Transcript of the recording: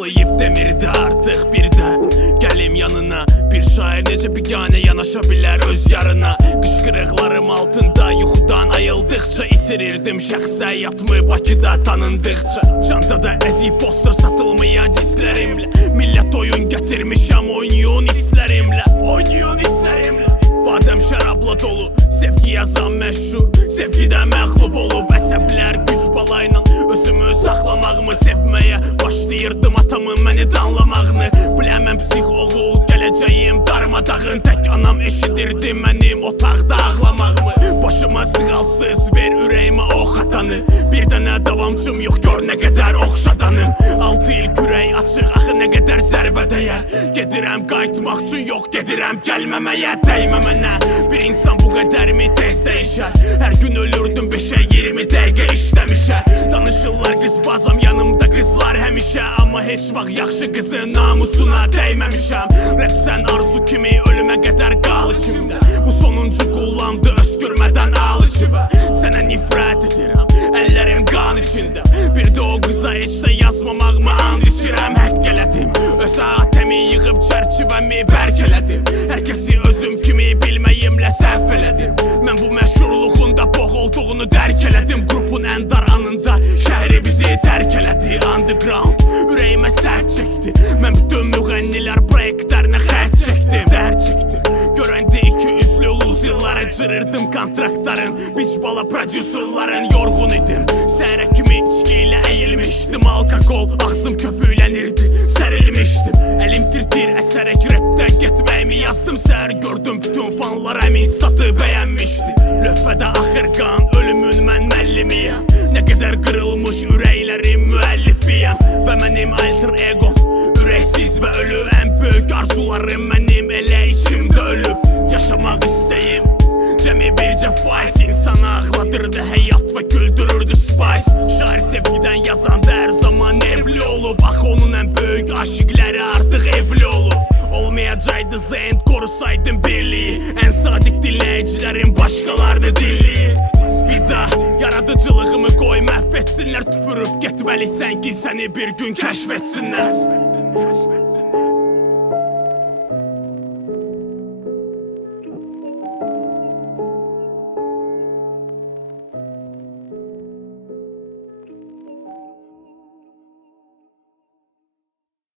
saxlayıb demirdi artıq bir də gəlim yanına. Bir şair necə biganə yanaşa bilər öz yarına. Qışqırıqlarım altında yuxudan ayıldıqca itirirdim şəxsiyyətimi Bakıda tanındıqca. Çantada əzik poster satılmaya disklərimlə, millət oyun gətirmişəm oynayın hisslərimlə, oynayın hisslərimlə. Badəm şərabla dolu, sevgi yazan məşhur, sevgidə məğlub olub əsəblər güc balayla. Özümü saxlamağımı sevməyə başlayırdım atamın məni danlamağını. Biləməm psix oğul gələcəyim darmadağın, tək anam eşidirdi mənim otaqda ağlamağımı. Başıma sığalsız ver ürəyimə ox atanı, bir dənə davamçım yox gör nə qədər oxşadanım. 6 il kürək açıq axı nə qədər zərbə dəyər. Gedirəm qayıtmaq üçün yox gedirəm gəlməməyə. Dəymə mənə bir insan bu qədər mi tez dəyişər. Hər gün ölürdüm 5-ə 20 dəqiqə işləmişə. Danışırlar qız bazam yanımda qızlar həmişə, amma heç vaxt yaxşı qızın namusuna dəyməmişəm. Rap sən arzu kimi ölümə qədər qal içimdə. Bu sonuncu qullandı öskürmədən al içivə. Sənə nifrət edirəm, əllərim qan içində. Bir də o qıza heç də yazmamağımı and içirəm. Həkk elədim, öz atəmi yığıb çərçivəmi bərk elədim. Hər kəsi özüm kimi bilməyimlə səhv elədim. Mən bu məşhurluğun da box olduğunu dərk elədim. Qrupun ən dar anında şəhəri bizi tərk elədi. Underground ürəyimə sərt çəkdi. Mən bütün müğənnilər proyektlərinə xət çəkdim, dərd çəkdim. Görəndə iki üzlü luzillara cırırdım kontraktların, biç bala prodüserların. Yorğun idim, səhərə kimi içki ilə əyilmişdim. Alkakol ağzım köpüylənirdi, sərilmişdim. Əlim tir-tir əsərək rapdən getməyimi yazdım. Səhər gördüm bütün fanlar əmin statı bəyənmişdi. Lövhədə axır qan, ölümün mən məllimiyəm. Nə qədər qırılmış ürəklərim müəllifiyəm. Və mənim alter egom ürəksiz və ölü. Ən böyük arzularım mənim elə içimdə ölüb. Yaşamaq istəyim cəmi bircə faiz. İnsanı ağladırdı həyat və güldürürdü spice. Şair sevgidən yazanda hər zaman evli olub. Axı onun ən böyük aşiqləri artıq evli olub. Olmayacaqdı zend qorusaydım birliyi. Ən sadiq dinləyicilərim başqalarını dinləyir. Vida, yaradıcılığımı qoy məhv etsinlər. Tüpürüb getməlisən ki səni bir gün kəşf etsinlər.